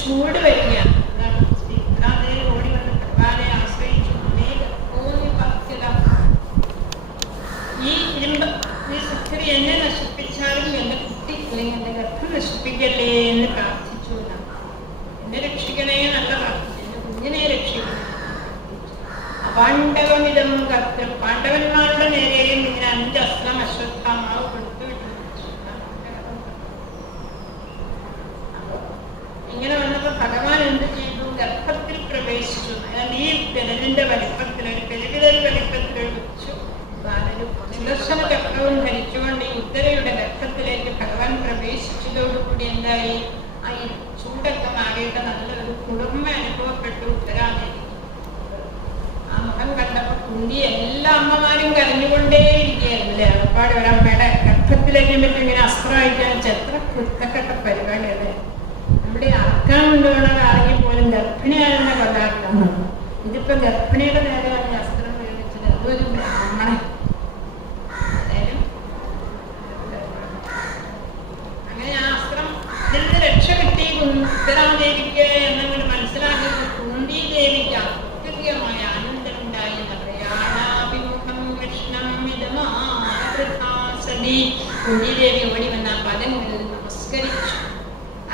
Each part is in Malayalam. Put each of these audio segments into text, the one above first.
ചൂട് വരികയാണ്. ഓടി വന്ന് ഭഗവാനെ ആശ്രയിച്ചു. ഈ ഇരുമ്പ് ഈ സത്രി എന്നെ നശിപ്പിച്ചാലും എന്റെ കുട്ടി അല്ലെങ്കിൽ എന്റെ ഗർഭം നശിപ്പിക്കല്ലേ എന്ന് പ്രാർത്ഥിച്ചു. എന്നെ രക്ഷിക്കണേ നല്ല പ്രാർത്ഥിച്ചു. എന്റെ കുഞ്ഞിനെ രക്ഷിക്കണം. അപാണ്ഡവമിതം കർത്തം, പാണ്ഡവന്മാരുടെ നേരെയും ഇങ്ങനെ 5 അസ്ത്രം അശ്വത്ഥാമാവ് കൊടുത്തു വിട്ടു. ഇങ്ങനെ വന്നപ്പോ ഭഗവാൻ എന്ത് ചെയ്തു? ഗർഭത്തിൽ പ്രവേശിച്ചു. അതായത് ഈ പിരലിന്റെ വലിപ്പത്തിൽ ഒരു പെരുവിരൽ വലിപ്പത്തിൽ വെച്ചു സുദർശന ചക്രവും ധരിച്ചുകൊണ്ട് ഈ ഉത്തരയുടെ ഗർഭത്തിലേക്ക് ഭഗവാൻ പ്രവേശിച്ചതോടുകൂടി എന്തായി? ആ ഈ ചൂടൊക്കെ മാറിയിട്ട് നല്ലൊരു കുളിർമ അനുഭവപ്പെട്ടു ഉത്തരാദേവി. ആ മുഖം കണ്ടപ്പോ കുന്തി എല്ലാ അമ്മമാരും കരഞ്ഞുകൊണ്ടേയിരിക്കുകയായിരുന്നില്ലേ? അപ്പാടെ ഒരമ്മയുടെ ഗർഭത്തിലേക്ക് പറ്റും ഇങ്ങനെ അസ്ത്രം അയക്കാൻ എത്ര കുത്തക്കെട്ട പരിപാടിയല്ലേ. നമ്മുടെ അറക്കാൻ കൊണ്ടുപോകണത് ആണെങ്കിൽ പോലും ഗർഭിണിയാണെന്നെ കൊണ്ടാക്കണം. ഇതിപ്പോ ഗർഭിണിയുടെ നേരെയാണ് അസ്ത്രം പ്രയോഗിച്ചത്. അതൊരു ബ്രാഹ്മണൻ. അങ്ങനെ ആ അസ്ത്രം ഇതിൽ നിന്ന് രക്ഷ കിട്ടി ഉത്തരാദേവിക്ക് എന്നങ്ങനെ മനസ്സിലാക്കിയപ്പോൾ കുന്തി ദേവിക്ക് അത്യധികമായ ആനന്ദമുണ്ടായി. പ്രയാണാഭിമുഖം കൃഷ്ണം ഇതമാസതി. കുന്തി ദേവി ഓടി വന്ന പദങ്ങളിൽ നമസ്കരിച്ചു.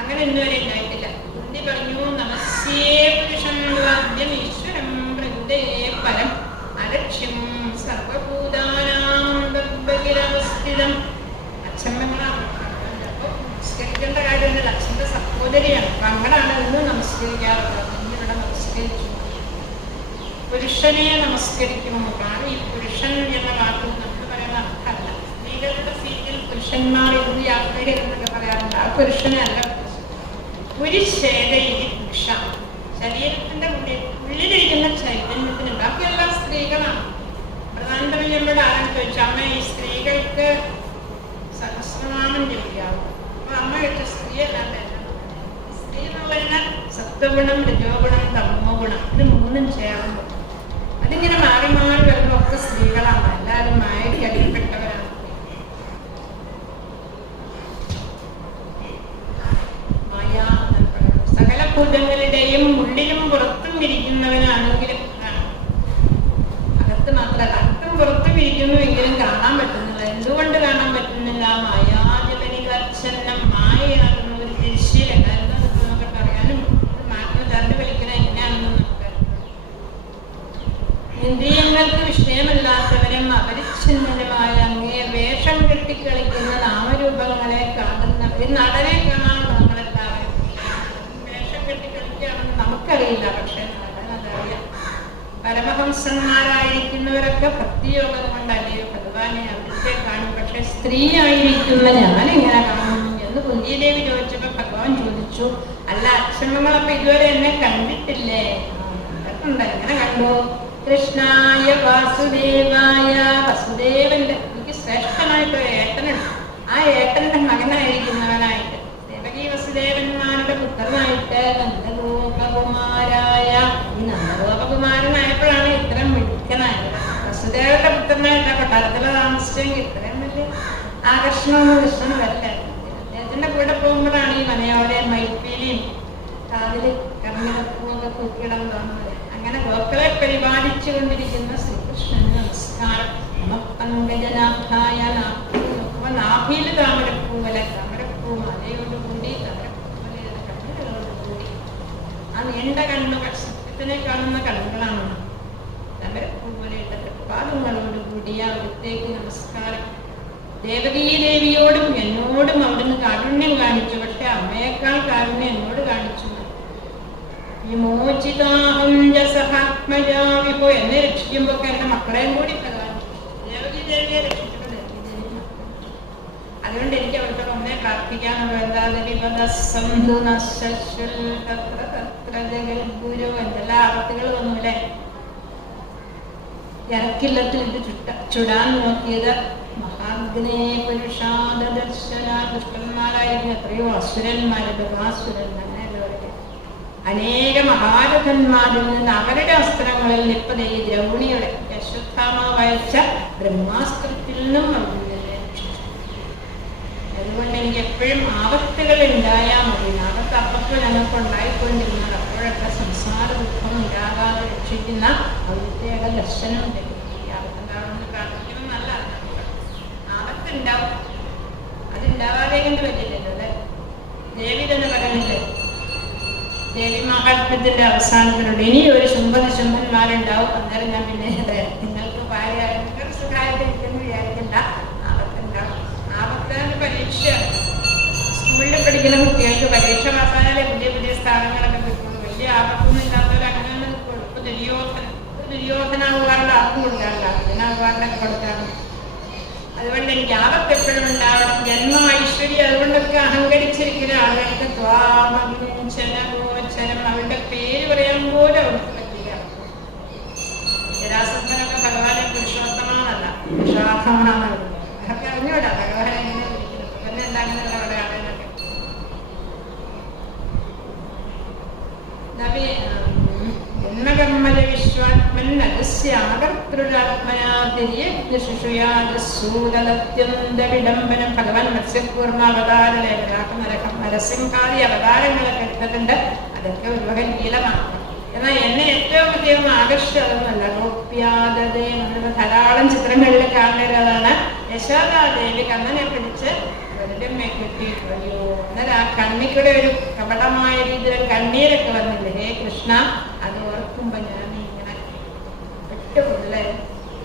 അങ്ങനെ ഇന്നുവരെ ഉണ്ടായിട്ടില്ല. കുന്തി പറഞ്ഞു, നമസ്യേ പുരുഷം വാദ്യമീശ്വരം പ്രകൃതേ പരം അലക്ഷ്യം സർവഭൂതാനാം ഗർഭഗിരവസ്ഥിതം. അച്ഛമ്മങ്ങളാണ്. അപ്പോൾ നമസ്കരിക്കേണ്ട കാര്യമൊന്നുമില്ല. അച്ഛൻ്റെ സഹോദരിയാണ്. അപ്പം അങ്ങനെയാണ് ഇന്ന് നമസ്കരിക്കാറുള്ളത്. ഇന്നിവിടെ നമസ്കരിച്ചു. പുരുഷനെ നമസ്കരിക്കുമ്പോൾ കാരണം ഈ പുരുഷൻ എന്ന വാക്ക് നമ്മൾ പറയുന്ന അർത്ഥമല്ല. സ്ത്രീകളുടെ സീറ്റിൽ പുരുഷന്മാർ ഇരുന്ന് യാത്ര ചെയ്യുന്നതൊക്കെ പറയാറുണ്ട്. ആ പുരുഷനെ അല്ല. പുരുഷേതയിലെ പുരുഷ ശരീരത്തിന്റെ ഉള്ളിലിരിക്കുന്ന ചൈതന്യത്തിന് ബാക്കിയെല്ലാം സ്ത്രീകളാണ്. പ്രധാനമന്ത്രി നമ്മുടെ ആരും ചോദിച്ചു, അമ്മ ഈ സ്ത്രീകൾക്ക് സഹസ്രനാമം ജപിക്കാവും. അപ്പൊ അമ്മ ചോദിച്ച സ്ത്രീ അല്ലാണ്ട് സ്ത്രീ എന്നുള്ളതിനാൽ സത്വഗുണം, രജോഗുണം, തമോ ഗുണം ഇത് 3ഉം ചേർന്നു. അതിങ്ങനെ മാറി മാറി വരുമ്പോൾ ഒക്കെ സ്ത്രീകളാണ്. എല്ലാവരും മായയ്ക്ക് അടിപ്പെട്ടവരാണ്. സകല ഭൂതങ്ങളുടെയും ഉള്ളിലും പുറത്തും ഇരിക്കുന്നവനാണെങ്കിലും അകത്ത് മാത്രമല്ല, അകത്തും പുറത്തും ഇരിക്കുന്നുവെങ്കിലും കാണാൻ പറ്റുന്നില്ല. എന്തുകൊണ്ട് കാണാൻ പറ്റുന്നില്ല? മായാജപനികർച്ചന്നം, മായയാകുന്ന ഒരു തിരിശീലം. എന്നൊക്കെ പറയാനും മാറ്റിന് തണ്ട് വലിക്കണ എങ്ങനെയാണെന്ന് നമുക്ക് ഇന്ദ്രിയങ്ങൾക്ക് വിഷയമല്ലാത്തവരും അപരിച്ഛിന്നനുമായ അങ്ങേ വേഷം കെട്ടിക്കളിക്കുന്ന നാമരൂപങ്ങളെ കാണുന്നവർ നടനെ കാണാനുള്ള നമ്മളെല്ലാവരും വേഷം കെട്ടിക്കളിക്കുകയാണെന്ന് നമുക്കറിയില്ല. പക്ഷെ നടനതറിയാം. പരമഹംസന്മാരായിരിക്കുന്നവരൊക്കെ ഭക്തിയോഗം കൊണ്ടല്ലേ ഭഗവാനെ അവിടുത്തെ കാണും. പക്ഷെ സ്ത്രീ ആയിരിക്കുന്ന ഞാനെങ്ങനെ കാണുന്നു എന്ന് കുന്തിദേവി ചോദിച്ചപ്പോ ഭഗവാൻ ചോദിച്ചു, അല്ല അക്ഷരങ്ങളപ്പോ ഇതുവരെ എന്നെ കണ്ടിട്ടില്ലേ? കണ്ടിട്ടുണ്ട്. എങ്ങനെ കണ്ടു? കൃഷ്ണായ വാസുദേവായ, വസുദേവന്റെ എനിക്ക് ശ്രേഷ്ഠനായിട്ടൊരു ഏട്ടനുണ്ട്. ആ ഏട്ടന്റെ മകനായിരിക്കുന്നവനായിട്ട് ദേവകീ വസുദേവന്മാരുടെ പുത്രനായിട്ട് നന്ദഗോപകുമാരായ, ഈ നന്ദഗോപകുമാരനായപ്പോഴാണ് ഇത്രയും മിടുക്കനായത്. വസുദേവന്റെ പുത്രനായിട്ട് കൊട്ടാരത്തില് താമസിച്ചെങ്കിൽ ഇത്രയും വലിയ ആകർഷണമൊന്നും കൃഷ്ണന് വരില്ല. അദ്ദേഹത്തിന്റെ കൂടെ പോകുമ്പോഴാണ് ഈ മനയോരെയും മൈപ്പീലിയും കാതില് കർമ്മികപ്പൂവൊക്കെ തൂക്കിയിടാൻ തോന്നുന്നത്. അങ്ങനെ ഗോക്കളെ പരിപാലിച്ചു കൊണ്ടിരിക്കുന്ന ശ്രീകൃഷ്ണന് നമസ്കാരം. പങ്കജനാഥായ നാഭിയിൽ താമരപ്പൂവല, താമരപ്പൂ മലയോടുകൂടി, താമരപ്പൂവലയുടെ കണ്ണുകളോടുകൂടി, ആ നീണ്ട കണ്ണുകൾ സത്യത്തിനെ കാണുന്ന കണ്ണുകളാണ്. താമരപ്പൂവലയുടെ തൃപ്പാദങ്ങളോടുകൂടി അവിടത്തേക്ക് നമസ്കാരം. ദേവകീദേവിയോടും എന്നോടും അവിടുന്ന് കാരുണ്യം കാണിച്ചു. പക്ഷെ അമ്മയേക്കാൾ കാരുണ്യം എന്നോട് കാണിച്ചു. വിമോചിതാഹം ജസഹാത്മജാവിപോ, എന്നെ രക്ഷിക്കുമ്പോ എന്റെ മക്കളെയും കൂടി ദേവകീദേവിയെ രക്ഷിച്ചപ്പോൾ ദേവകീദേവി. അതുകൊണ്ട് എനിക്ക് അവിടുത്തെ അമ്മയെ പ്രാർത്ഥിക്കാനുള്ളൂ. ഗുരു എന്തെല്ലാം ആപത്തുകൾ വന്നൂലെ. ഇറക്കില്ലത്തിൽ ഇത് ചുടാൻ നോക്കിയത് മഹാഗ്നേ പുരുഷാദ ദർശന. ദുഷ്ടന്മാരായിരുന്നു എത്രയോ അസുരന്മാര്, ബകാസുരന്മാർ, അനേക മഹാരഥന്മാരിൽ നിന്ന് അവരുടെ അസ്ത്രങ്ങളിൽ നിപ്പത് ഈ ദ്രൗണിയുടെ അശ്വത്ഥാമ വയച്ച ബ്രഹ്മാസ്ത്രത്തിൽ നിന്നും അതുകൊണ്ട് എനിക്ക് എപ്പോഴും ആപത്തുകൾ ഉണ്ടായാൽ മതി. ആപത്ത് അപ്പപ്പോൾ ഞങ്ങൾക്ക് ഉണ്ടായിക്കോട്ടെ. പ്രാർത്ഥിക്കുന്ന അവിടുത്തെയൊക്കെ ദർശനം ആപത്തുണ്ടാവണമെന്ന് പ്രാർത്ഥിക്കുന്നത് നല്ലതാണ്. ആപത്തുണ്ടാവും, അതുണ്ടാവാതെ കൊണ്ട് പറ്റില്ലല്ലോ അല്ലെ. ദേവി തന്നെ പറയുന്നില്ലേ, ദേവി മഹാത്മ്യത്തിന്റെ അവസാനത്തിലുണ്ട് ഇനി ഒരു ശുംഭന്മാരുണ്ടാവും. അന്നേരം ഞാൻ പിന്നെ നിങ്ങൾക്ക് ഭാര്യ സഹായത്തിരിക്കുന്നു വിചാരിക്കണ്ട, ആപത്തുണ്ടാവും. ആപത്താന്റെ പരീക്ഷയാണ്. സ്കൂളിൽ പഠിക്കുന്ന കുട്ടികൾക്ക് പരീക്ഷ പാസ്സായാലേ പുതിയ പുതിയ സ്ഥാനങ്ങളൊക്കെ കിട്ടുള്ളൂ. വലിയ ആപത്തൊന്നും ഇല്ലാത്തവർ അങ്ങനെ നിൽക്കുള്ളൂ. ഇപ്പൊ ദുര്യോധന അവാർഡ് ആർക്കും കൊടുക്കാറില്ല, അർജുന അവാർഡൊക്കെ കൊടുക്കാറ്. അതുകൊണ്ട് എനിക്ക് ആപത്ത് എപ്പോഴും ഉണ്ടാവണം. ജന്മ ഐശ്വര്യം അതുകൊണ്ടൊക്കെ അഹങ്കരിച്ചിരിക്കുന്ന ആളുകൾക്ക് ത്വാമോചനം അവരുടെ പേര് പറയാൻ പോലും അവർക്ക് പറ്റില്ല. ജരാസന്ധനൊക്കെ ഭഗവാനെ പുരുഷോത്തമാണല്ല, പുരുഷാർത്ഥമാണെന്ന് അതൊക്കെ അറിഞ്ഞൂടാ ഭഗവാനെ എങ്ങനെ വിളിക്കുന്നത്. പിന്നെ എന്താ അങ്ങനെയുള്ള അവിടെ ആളുകളൊക്കെ ജന്മകർമ്മജ വിശ്വാത്മൻ നരസ്യാകർത്തൃരാത്മനാതിര്യശിശുയാദൂതലത്യന്തവിഡംബനം. ഭഗവാൻ മത്സ്യകൂർമ്മ അവതാര നരസിംഹാദി അവതാരങ്ങളൊക്കെ എടുത്തിട്ടുണ്ട്. അതൊക്കെ ഒരു വക ലീലമാണ്. എന്നാൽ എന്നെ ഏറ്റവും അധികം ആകർഷിച്ചതൊന്നുമല്ല. ഗോപ്യാദേ നമ്മൾ ധാരാളം ചിത്രങ്ങളിൽ കാണുന്നതാണ്. യശോദാദേവി കണ്ണനെ പിടിച്ച് വെറുതെ കെട്ടിയിട്ട് അയ്യോ എന്നാൽ ആ കണ്ണിക്കൂടെ ഒരു കപടമായ രീതിയിൽ കണ്ണീരൊക്കെ വന്നില്ലേ. ഹേ കൃഷ്ണ, അത് ഓർക്കുമ്പോ ഞാൻ ഇങ്ങനെ പെട്ടുപോലേ.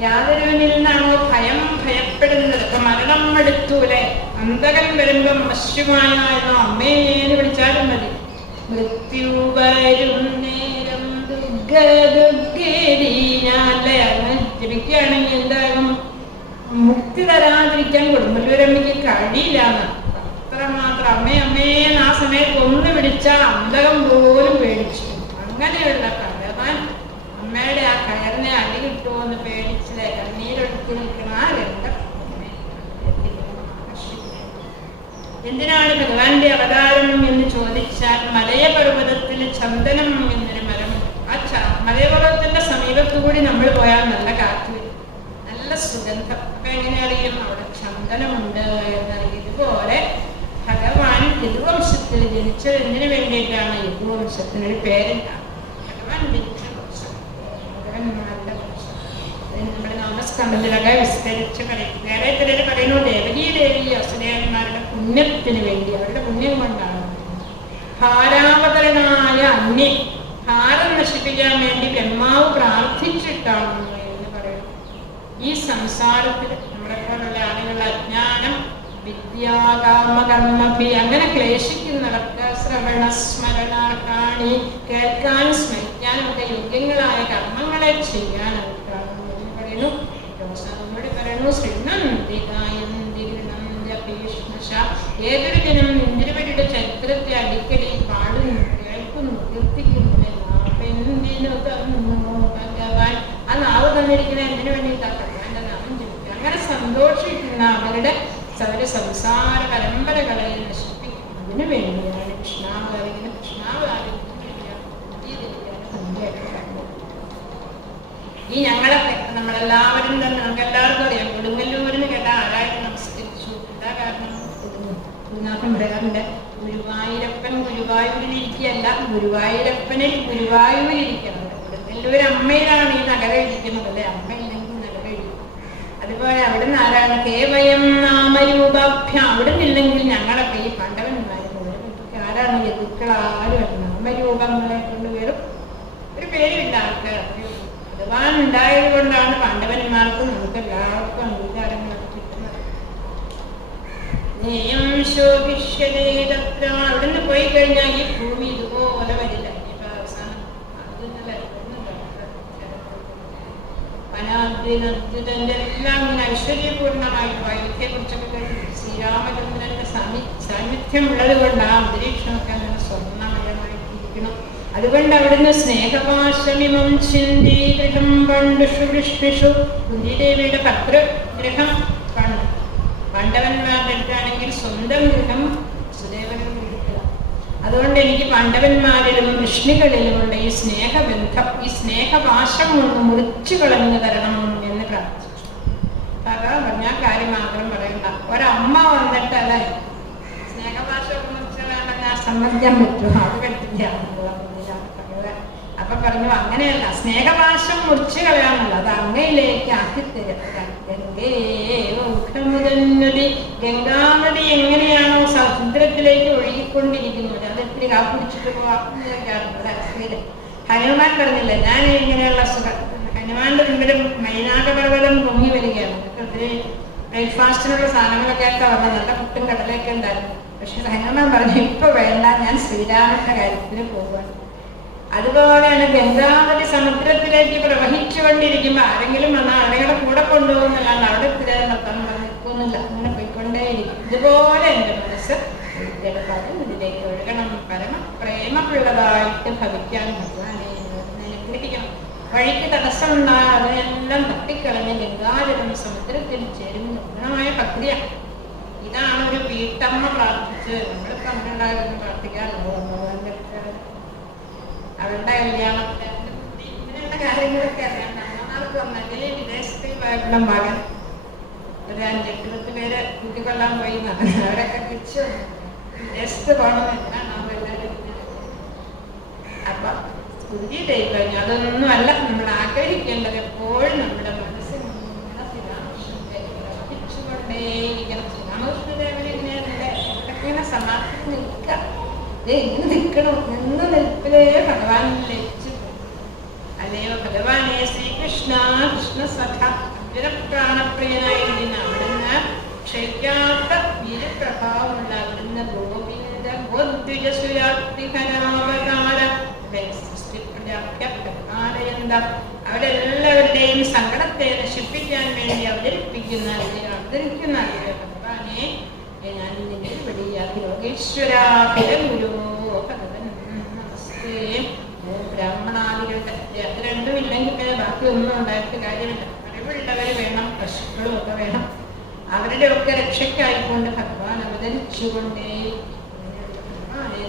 യാതൊരുവനിൽ നിന്നാണോ ഭയപ്പെടുന്നത്. ഇപ്പൊ മരണം എടുത്തൂലെ, അന്തകൻ വരുമ്പം അശ്വമായോ അമ്മേന്ന് വിളിച്ചാലും മതി. മൃത്യു വരും നേരം ദുർഗദുർഗേരീനാല്ലേ അങ്ങനെ ജപിക്കുകയാണെങ്കിൽ എന്താകും? മുക്തി തരാതിരിക്കാൻ കൊടുങ്ങല്ലൂരമ്മയ്ക്ക് കഴിയില്ലാന്ന്. അത്രമാത്രം അമ്മേന്ന് ആ സമയത്ത് ഒന്ന് വിളിച്ച അന്തകം പോലും പേടിച്ചു. അങ്ങനെയുള്ള ഭഗവാൻ അമ്മയുടെ ആ കയറിനെ അടി കിട്ടുമോ എന്ന് പേടിച്ചില്ലേ കണ്ണീരൊടുക്കി നിൽക്കുന്ന ആ രംഗം എന്തിനാണ് ഭഗവാന്റെ അവതാരം എന്ന് ചോദിച്ചാൽ, മലയപർവ്വതത്തിൽ ചന്ദനം എന്നൊരു മരമുണ്ട്. ആ മലയപർവ്വതത്തിന്റെ സമീപത്തുകൂടി നമ്മൾ പോയാൽ നല്ല കാറ്റ് വരും, നല്ല സുഗന്ധം. അപ്പൊ എങ്ങനെ അറിയും അവിടെ ചന്ദനമുണ്ട് എന്നറിയും. ഇതുപോലെ ഭഗവാൻ യദുവംശത്തിൽ ജനിച്ചത് എന്തിനു വേണ്ടിയിട്ടാണ്? യദുവംശത്തിനൊരു പേരുണ്ടാകും. ഭഗവാൻ ജനിച്ച വംശം, ഭഗവാന്മാരുടെ വംശം. നമ്മുടെ നാമസ്കന്ധത്തിലൊക്കെ വിസ്തരിച്ച് പറയും. വേറെ ചിലർ പറയുന്നു ദേവകീ ദേവി വസുദേവന്മാരുടെ പുണ്യത്തിന് വേണ്ടി, അവരുടെ പുണ്യം കൊണ്ടാണ്. ഭാരാവതരണായ അന്യം, ഭാരം നശിപ്പിക്കാൻ വേണ്ടി ബ്രഹ്മാവ് പ്രാർത്ഥിച്ചിട്ടാണ് എന്ന് പറയുന്നു. ഈ സംസാരത്തിൽ നമ്മളെ പോലുള്ള ആളുകൾ അജ്ഞാനം വിദ്യാകാമകർമ്മഭി അങ്ങനെ ക്ലേശിക്കുന്നവർക്ക് ശ്രവണ സ്മരണാണി കേൾക്കാനും സ്മരിക്കാനും ഒക്കെ യോഗ്യങ്ങളായ കർമ്മങ്ങളെ ചെയ്യാൻ അവർക്കാണ് എന്ന് പറയുന്നു. നമ്മോട് പറയുന്നു ഏതൊരു ജനം ഇന്ദിരവരുടെ ചരിത്രത്തെ അടിക്കടി പാടുന്നു, കേൾക്കുന്നു, കീർത്തിക്കുന്നു. ഭഗവാൻ ആ നാവ് തന്നിരിക്കുന്ന എന്തിനു വേണ്ടിയിട്ടാണ്? ഭഗവാന്റെ നാമം ജപിക്കുക. അങ്ങനെ സന്തോഷിക്കുന്ന അവരുടെ സംസാര പരമ്പരകളെ നശിപ്പിക്കും. അതിനു വേണ്ടിയാണ് കൃഷ്ണാവതാരം. കൃഷ്ണാവതാരം ഈ ഞങ്ങളൊക്കെ നമ്മളെല്ലാവരും തന്നെ നമുക്കെല്ലാവർക്കും അറിയാം. കൊടുങ്ങല്ലൂരിന് കേട്ട ആരായിട്ട് നമസ്കരിച്ചു. എന്താ കാരണം? ഗുരുനാഥൻ പറയാറുണ്ട്, ഗുരുവായൂരപ്പൻ ഗുരുവായൂരിലിരിക്കുകയല്ല, ഗുരുവായൂരപ്പനിൽ ഗുരുവായൂരിരിക്കണം. കൊടുങ്ങല്ലൂർ അമ്മയിലാണ് ഈ നഗരം ഇരിക്കുന്നത് അല്ലെ, അമ്മയില്ലെങ്കിൽ നഗരം ഇരിക്കും. അതുപോലെ അവിടുന്ന് ആരാണ്? കേവയം നാമരൂപാഭ്യം. അവിടുന്ന് ഇല്ലെങ്കിൽ ഞങ്ങളൊക്കെ ഈ പാണ്ഡവന്മാരും ആരാണ്? യദുക്കൾ ആരും നാമരൂപങ്ങളെ കൊണ്ടുവരും. ഒരു പേരുമില്ല ആൾക്കാർ. ഭഗവാൻ ഉണ്ടായത് കൊണ്ടാണ് പാണ്ഡവന്മാർക്കും നമുക്ക് എല്ലാവർക്കും അംഗീകാരങ്ങളൊക്കെ കിട്ടുന്നത്. അവിടുന്ന് പോയി കഴിഞ്ഞാൽ ഈ ഭൂമി ഇതുപോലെ വരില്ല. ഇപ്പൊ അവസാനം അനാദ്യനദ്യുതന്റെ എല്ലാം ഇങ്ങനെ ഐശ്വര്യപൂർണമായിട്ട് വൈദ്യത്തെ കുറിച്ചൊക്കെ കേട്ടു. ശ്രീരാമചന്ദ്രന്റെ സാന്നിധ്യം ഉള്ളത് കൊണ്ട് ആ അന്തരീക്ഷമൊക്കെ അങ്ങനെ സ്വർണ്ണമയമായിട്ടിരിക്കണം. അതുകൊണ്ട് അവിടുന്ന് സ്നേഹപാശമിമം ചിന്തീഗ്രഹം പണ്ടുഷു വൃഷ്ടിഷു. കുന്തിദേവിയുടെ ഭർതൃഗ്രഹം പാണ്ഡവന്മാരുടെ അടുത്താണെങ്കിൽ സ്വന്തം ഗൃഹം സുദേവനും എടുക്കുക. അതുകൊണ്ട് എനിക്ക് പാണ്ഡവന്മാരിലും കൃഷ്ണികളിലുമുള്ള ഈ സ്നേഹബന്ധം, ഈ സ്നേഹപാശം കൊണ്ട് മുറിച്ചു കളഞ്ഞു തരണം എന്ന് പ്രാർത്ഥിച്ചു. ഭഗവാൻ പറഞ്ഞ കാര്യം മാത്രം പറയണ്ട. ഒരമ്മ വന്നിട്ട് അല്ലെ സ്നേഹപാശം മുറിച്ച് വേണമെന്ന് സമ്മതിക്കാൻ പറ്റുമോ? അത് പറ്റില്ല. അപ്പൊ അപ്പൊ പറഞ്ഞു അങ്ങനെയല്ല, സ്നേഹപാശം മുറിച്ചു കളയാമല്ലോ, അത് അങ്ങയിലേക്ക് ആക്കിത്തരാം. ഗംഗേമുഖമുദന്നതി, ഗംഗാനദി എങ്ങനെയാണോ സമുദ്രത്തിലേക്ക് ഒഴുകിക്കൊണ്ടിരിക്കുന്നത്, അത് എത്തിരി കാപ്പിടിച്ചിട്ട് പോവാറുണ്ട്. ഹനുമാൻ പറഞ്ഞില്ല ഞാൻ ഇങ്ങനെയുള്ള ഹനുമാന്റെ മുമ്പിലും മൈനാകപർവ്വതം പൊങ്ങി വരികയാണ്. ബ്രേക്ക്ഫാസ്റ്റിനുള്ള സാധനങ്ങളൊക്കെ ആയിട്ട് വന്നത്, നല്ല പുട്ടും കടലൊക്കെ ഉണ്ടായിരുന്നു. പക്ഷെ ഹനുമാൻ പറഞ്ഞു ഇപ്പൊ വേണ്ട, ഞാൻ ശ്രീരാമന്റെ കാര്യത്തിന് പോവുകയാണ്. അതുപോലെയാണ് ഗംഗാനദി സമുദ്രത്തിലേക്ക് പ്രവഹിച്ചുകൊണ്ടിരിക്കുമ്പോ ആരെങ്കിലും വന്നാൽ ആളുകളെ കൂടെ കൊണ്ടുപോകുന്നല്ലാണ്ട് അവിടെ തിരാൻ നിർത്താൻ നിൽക്കുന്നില്ല, അങ്ങനെ പോയിക്കൊണ്ടേയിരിക്കും. ഇതുപോലെ എൻ്റെ മനസ്സ് ഇതിലേക്ക് ഒഴുകണം, പരമ പ്രേമമുള്ളതായിട്ട് ഭവിക്കാൻ ഭഗവാനെ അനുഗ്രഹിക്കണം. വഴിക്ക് തടസ്സമുണ്ടായ അതിനെല്ലാം തട്ടിക്കളഞ്ഞ് ഗംഗാജലം സമുദ്രത്തിൽ ചേരും നിർഗുണമായ ഭക്തിയാണ്. ഇതാണ് ഒരു വീട്ടമ്മ പ്രാർത്ഥിച്ച് നമ്മളിപ്പോ അങ്ങനെയുണ്ടായിരുന്നു പ്രാർത്ഥിക്കാറുണ്ടോ അവരുടെ കല്യാണത്തെ ഇങ്ങനെയുള്ള കാര്യങ്ങളൊക്കെ അറിയാം. അമ്മമാർക്ക് വന്നെങ്കിൽ വിദേശത്ത് പോയിട്ടുള്ള മകൻ ഒരു 5-8 പേരെ കൂട്ടിക്കൊള്ളാൻ പോയി അവരൊക്കെ തിരിച്ചു വിദേശത്ത് പോകണമെന്നാണ് അവരെല്ലാവരും. അപ്പൊ സ്തുതിയിലേക്ക് കഴിഞ്ഞു. അതൊന്നും അല്ല നമ്മൾ ആഗ്രഹിക്കേണ്ടത്, എപ്പോഴും നമ്മുടെ മനസ്സിൽ ശ്രീരാമകൃഷ്ണദേവനെ ഇങ്ങനെ സമാധിയിൽ നിൽക്കുക. എങ്ങനെ നിൽക്കണം എന്ന് നിൽപ്പിലേ ഭഗവാനിലേക്ക്. അല്ലയോ ഭഗവാനെ ശ്രീകൃഷ്ണ കൃഷ്ണ സഖ അഗ്രപ്രാണപ്രിയനായിരിക്കുന്ന അവിടുന്ന് ക്ഷയിക്കാത്ത വീരപ്രഭാവമുള്ള അവിടുന്ന് ഗോവിന്ദ ഗോദ്വിജസുരാത്രിഹരാവതാര അവരെല്ലാവരുടെയും സങ്കടത്തെ നശിപ്പിക്കാൻ വേണ്ടി അവതരിക്കുന്ന ഭഗവാനെ ഞാൻ നിന്റെ വെടിയാക്കി യോഗേശ്വരാഖിലഗുരോ ഭഗവൻ നമസ്തേ. ബ്രാഹ്മണാദികളുടെ അത് രണ്ടും ഇല്ലെങ്കിൽ പിന്നെ ബാക്കി ഒന്നും ഉണ്ടായിട്ട് കാര്യമില്ല. അറിവുള്ളവര് വേണം, പശുക്കളും ഒക്കെ വേണം. അവരുടെ ഒക്കെ രക്ഷയ്ക്കായിക്കൊണ്ട് ഭഗവാൻ അവതരിച്ചുകൊണ്ടേ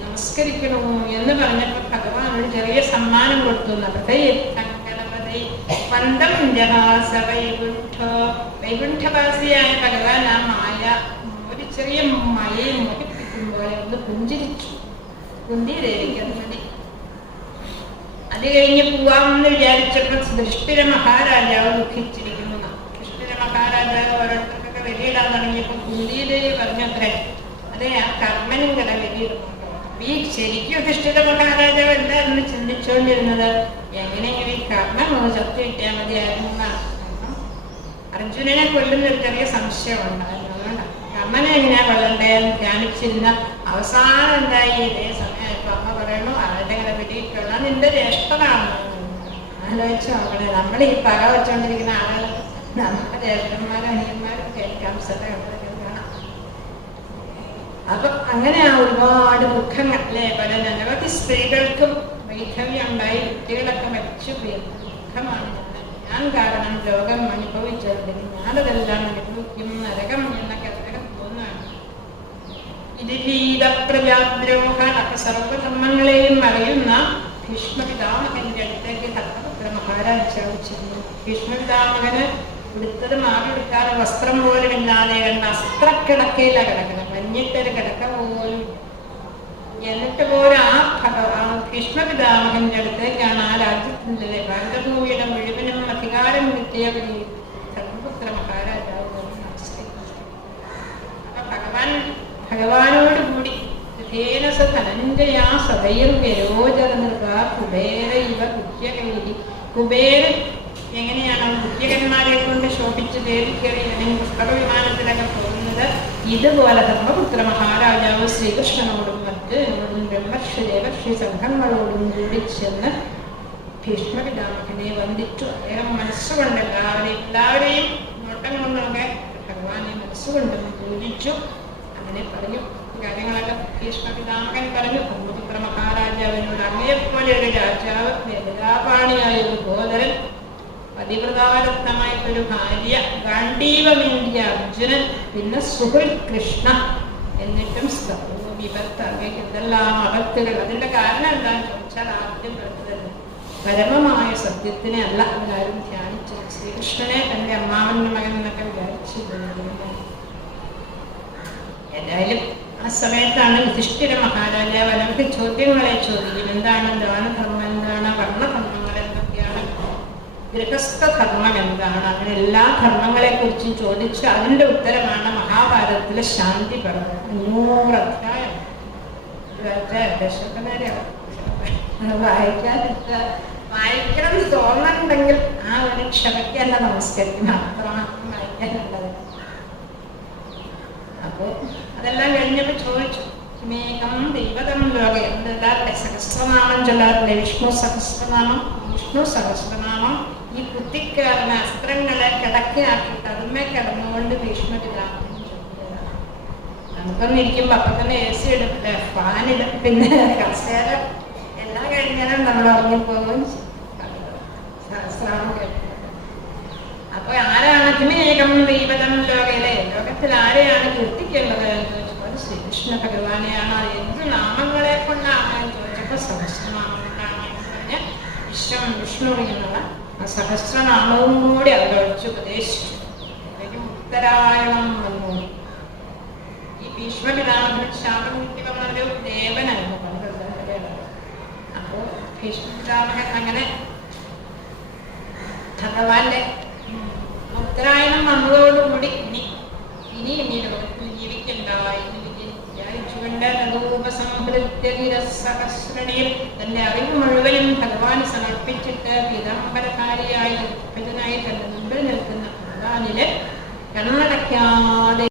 നമസ്കരിക്കണോ എന്ന് പറഞ്ഞപ്പോ ഭഗവാൻ ഒരു ചെറിയ സമ്മാനം കൊടുത്തു. വൈകുണ്ഠവാസിയായ ഭഗവാൻ ആ മായ ഒരു ചെറിയ മയയെ മോഹിപ്പിക്കുമ്പോൾ ഒന്ന് പുഞ്ചിരിച്ചു. കുന്തിദേവിക്ക് അത് മതി. അത് കഴിഞ്ഞ് പോവാമെന്ന് വിചാരിച്ചപ്പോൾ ദൃഷ്ടിര മഹാരാജാവ് ദുഃഖിച്ചിരിക്കുന്നു. ദൃഷ്ടിര മഹാരാജാവ് ഓരോരുത്തർക്കൊക്കെ വെളിയിടാൻ തുടങ്ങിയപ്പോൾ കുന്തിദേവി പറഞ്ഞത്രേ, അതെ ആ കർമ്മനും കട വെളിയിടുന്നുണ്ടോ. ഈ ശരിക്കും ദൃഷ്ടിര മഹാരാജാവ് എന്തായിരുന്നു ചിന്തിച്ചുകൊണ്ടിരുന്നത്, എങ്ങനെയെങ്കിലും ഈ കർമ്മം ഒന്ന് ചത്തു കിട്ടിയാൽ മതിയായിരുന്നു എന്നാണ്. അർജുനനെ കൊല്ലുന്ന ഒരു ചെറിയ സംശയം ഉണ്ടായിരുന്നു. അതുകൊണ്ട് കർമ്മനെ എങ്ങനെയാ കൊല്ലണ്ടേന്ന് ധ്യാനിച്ചിരുന്ന അവസാനം എന്തായി, ഇതേ സമയമായപ്പോ അമ്മ പറയണു അവരുടെ കട വെടിയിട്ടുള്ള നിന്റെ ജ്യേഷ്ഠനാണ്. ആലോചിച്ച് നോക്കണേ, നമ്മൾ ഈ പക വെച്ചുകൊണ്ടിരിക്കുന്ന ആളുകൾ നമ്മുടെ ജ്യേഷ്ഠന്മാരും അനിയന്മാരും കേൾക്കാം കാണാം. അപ്പൊ അങ്ങനെ ആ ഒരുപാട് ദുഃഖങ്ങൾ അല്ലെ, പല നിരവധി സ്ത്രീകൾക്കും വൈധവ്യം ഉണ്ടായി, കുട്ടികളൊക്കെ മരിച്ചു പോയി. ദുഃഖമാണ് ഞാൻ കാരണം ലോകം അനുഭവിച്ചതിന് ഞാനതെല്ലാം അനുഭവിക്കും, നരകം എന്നൊക്കെ അദ്ദേഹം തോന്നുകയാണ്. ഇതിലീത പ്രജാദ്രോഹ അപ്പൊ സർവധർമ്മങ്ങളെയും അറിയുന്ന ഭീഷ്മപിതാമഹന്റെ അടുത്തേക്ക് ധർമ്മപുത്ര മഹാരാജ് ചോദിച്ചിരുന്നു. ഭീഷ്മപിതാമഹന് ഉടുത്തത് മാറിയെടുക്കാതെ വസ്ത്രം പോലും ഇല്ലാതെ കണ്ട അസ്ത്രക്കിടക്കയില കിടക്കണം, മഞ്ഞിട്ടൊരു കിടക്ക പോലും. എന്നിട്ട് പോലും ആ ഭീഷ്മപിതാമഹന്റെ അടുത്തേക്കാണ് ആ രാജ്യത്തിന്റെ ഭാരതഭൂമിയുടെ മുഴുവനും അധികാരം കിട്ടിയ ധർമ്മപുത്ര മഹാരാജാവ് നമസ്കരിച്ചു. അപ്പൊ ഭഗവാനോട് കൂടി ധനഞ്ജയാ സദയം വിരോചനൃപ കുബേര ഇവ കുര്യകൈരി. കുബേരൻ എങ്ങനെയാണ് കുര്യകന്മാരെ കൊണ്ട് ശോഭിച്ച് ദേവിക്കറി അല്ലെങ്കിൽ പുഷ്പക വിമാനത്തിലൊക്കെ പോകുന്നത്, ഇതുപോലെ ധർമ്മപുത്ര മഹാരാജാവ് ശ്രീകൃഷ്ണനോടും മറ്റ് ബ്രഹ്മർഷി ദേവർഷി സംഘങ്ങളോടും കൂടി ചെന്ന് ഭീഷ്മപിതാമഹനെ വന്ദിച്ചു. അദ്ദേഹം മനസ്സുകൊണ്ട് എല്ലാവരെയും നോട്ടം കൊണ്ടൊക്കെ ഭഗവാനെ മനസ്സുകൊണ്ടും പൂജിച്ചു. അങ്ങനെ പറഞ്ഞു കാര്യങ്ങളൊക്കെ ഭീഷ്മപിതാമഹൻ പറഞ്ഞു. ധർമ്മപുത്ര മഹാരാജാവിനോട് അങ്ങയെപ്പോലെ ഒരു രാജാവ്, ലളിതാപാണിയായ ഒരു ഗോദരൻ, പതിവ്രതാരത്നമായിട്ടൊരു ഭാര്യ, ഗാണ്ഡീവമേന്തിയ അർജുനൻ, പിന്നെ സുഹൃൽ കൃഷ്ണ, എന്നിട്ടും വിപത്ത് അങ്ങേക്ക് എന്തെല്ലാം അപത്തുകൾ. അതിന്റെ കാരണം എന്താണെന്ന് ചോദിച്ചാൽ ആദ്യം പറഞ്ഞത് പരമമായ സത്യത്തിനെ അല്ല എല്ലാവരും ധ്യാനിച്ചത്, ശ്രീകൃഷ്ണനെ തന്റെ അമ്മാവന്റെ മകൻ എന്നൊക്കെ വിചാരിച്ചു. ഏതായാലും ആ സമയത്താണ് യുധിഷ്ഠിര മഹാരാജാവ് അനവധി ചോദ്യങ്ങളെ ചോദിക്കും. എന്താണ് ദാനധർമ്മം, എന്താണ് വർണ്ണധർമ്മങ്ങൾ, എന്തൊക്കെയാണ് ഗൃഹസ്ഥധർമ്മം, എന്താണ്, അങ്ങനെ എല്ലാ ധർമ്മങ്ങളെ കുറിച്ചും ചോദിച്ച് അതിന്റെ ഉത്തരമാണ് മഹാഭാരതത്തിലെ ശാന്തി പർവ്വം. 100 അധ്യായം. വായിക്കണം തോന്നുന്നുണ്ടെങ്കിൽ ആ ഒരു ക്ഷമയ്ക്ക് തന്നെ നമസ്കരിക്കും. അത്രമാത്രം വായിക്കാനുള്ളത്. അപ്പോ അതെല്ലാം കഴിഞ്ഞപ്പോ ചോദിച്ചു, കിമേകം ദൈവതം ലോക, എന്തെല്ലാവരുടെ സഹസ്രനാമം ചൊല്ലാറില്ലേ? വിഷ്ണു സഹസ്രനാമം. ഈ കുത്തിക്കയറുന്ന അസ്ത്രങ്ങളെ കിടക്കിയാക്കിയിട്ട് അതുമേ കിടന്നുകൊണ്ട് ഭീഷ്മപിതാമഹൻ ചൊല്ലുക. നമുക്കൊന്നും ഇരിക്കുമ്പോ അപ്പൊ തന്നെ AC ഇടും, ഫാനിടും, പിന്നെ കസേര എല്ലാം കഴിഞ്ഞാലും നമ്മൾ ഉറങ്ങിപ്പോകും സഹസ്രാമം കേൾക്കുന്നത്. അപ്പൊ ആരാണ് കിമേകം ദൈവതം ലോകയിലെ, ലോകത്തിൽ ആരെയാണ് കീർത്തിക്കേണ്ടത് എന്ന് ചോദിച്ചപ്പോൾ ശ്രീകൃഷ്ണ ഭഗവാനെയാണ്. അത് എന്ത് നാമങ്ങളെ കൊണ്ടാണ് എന്ന് ചോദിച്ചപ്പോൾ സഹസ്രനാമം കൊണ്ടാണ് എന്ന് പറഞ്ഞ് വിഷ്ണു എന്നുള്ള ആ സഹസ്രനാമവും കൂടി അവരൊഴിച്ച് ഉപദേശിച്ചു. അതിലേക്കും ഉത്തരായണം വന്നു. ഈ ഭീഷ്മപിതാമഹൻ ശാപം കിട്ടി വന്നൊരു ദേവനായിരുന്നു പന്ത്രണ്ട്. അപ്പോ ഭീഷ്മപിതാമഹൻ അങ്ങനെ ഭഗവാന്റെ ഉത്തരായണം വന്നതോടുകൂടി ഇനി ലോകത്തിൽ ജീവിക്കുണ്ടായി വിചാരിച്ചുകൊണ്ട് സഹസ്രണിയിൽ തന്റെ അറിവ് മുഴുവനും ഭഗവാൻ സമർപ്പിച്ചിട്ട് പീതാംബരകാരിയായി തന്റെ മുമ്പിൽ നിൽക്കുന്ന ഭഗവാനില് കണ്ണടയ്ക്കാതെ